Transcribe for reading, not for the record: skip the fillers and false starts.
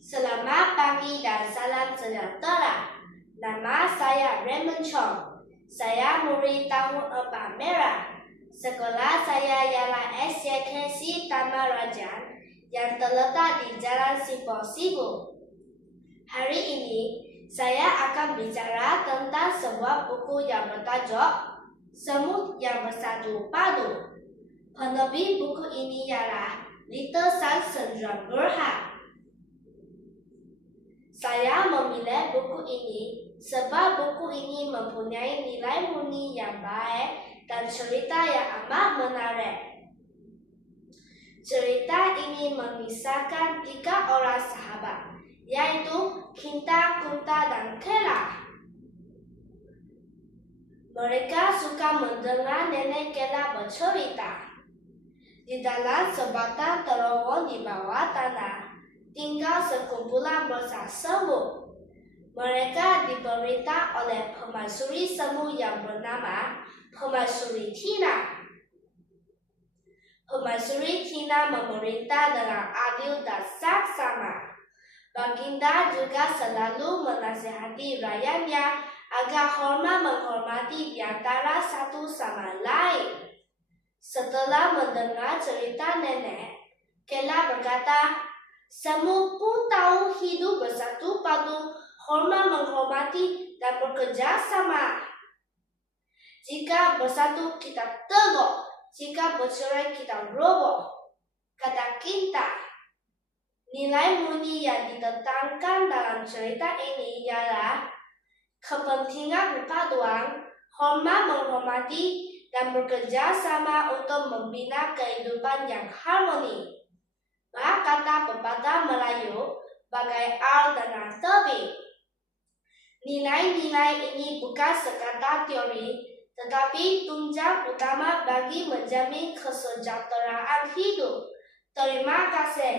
Selamat pagi dan salam sejahtera. Nama saya Raymond Chong. Saya murid tahun 4 merah. Sekolah saya ialah SYKC Taman Rajan yang terletak di Jalan Simpang Sibu. Hari ini, saya akan bicara tentang sebuah buku yang bertajuk Semut yang Bersatu Padu. Penerbit buku ini ialah Little Sun Sendirian Berhad. Saya memilih buku ini sebab buku ini mempunyai nilai murni yang baik dan cerita yang amat menarik. Cerita ini mengisahkan 3 orang sahabat, yaitu Kinta, Kunta, dan Kela. Mereka suka mendengar nenek Kela bercerita. Di dalam sebatang terowong di bawah tanah, tinggal sekumpulan besar semut. Mereka diperintah oleh Permaisuri Semut yang bernama Permaisuri Tina. Permaisuri Tina memerintah dengan adil dan saksama. Baginda juga selalu menasihati rakyatnya agar hormat menghormati di antara satu sama lain. Setelah mendengar cerita nenek, Kela berkata, "Semut pun tahu hidup bersatu padu, hormat menghormati dan bekerja sama. Jika bersatu kita teguh, jika bercerai kita roboh," kata Kinta. Nilai murni yang ditekankan dalam cerita ini ialah kepentingan perpaduan, hormat menghormati, dan bekerja sama untuk membina kehidupan yang harmoni. Kata pepatah Melayu, bagai air dan tebing. Nilai-nilai ini bukan sekadar teori, tetapi tunjang utama bagi menjamin kesejahteraan hidup. Terima kasih.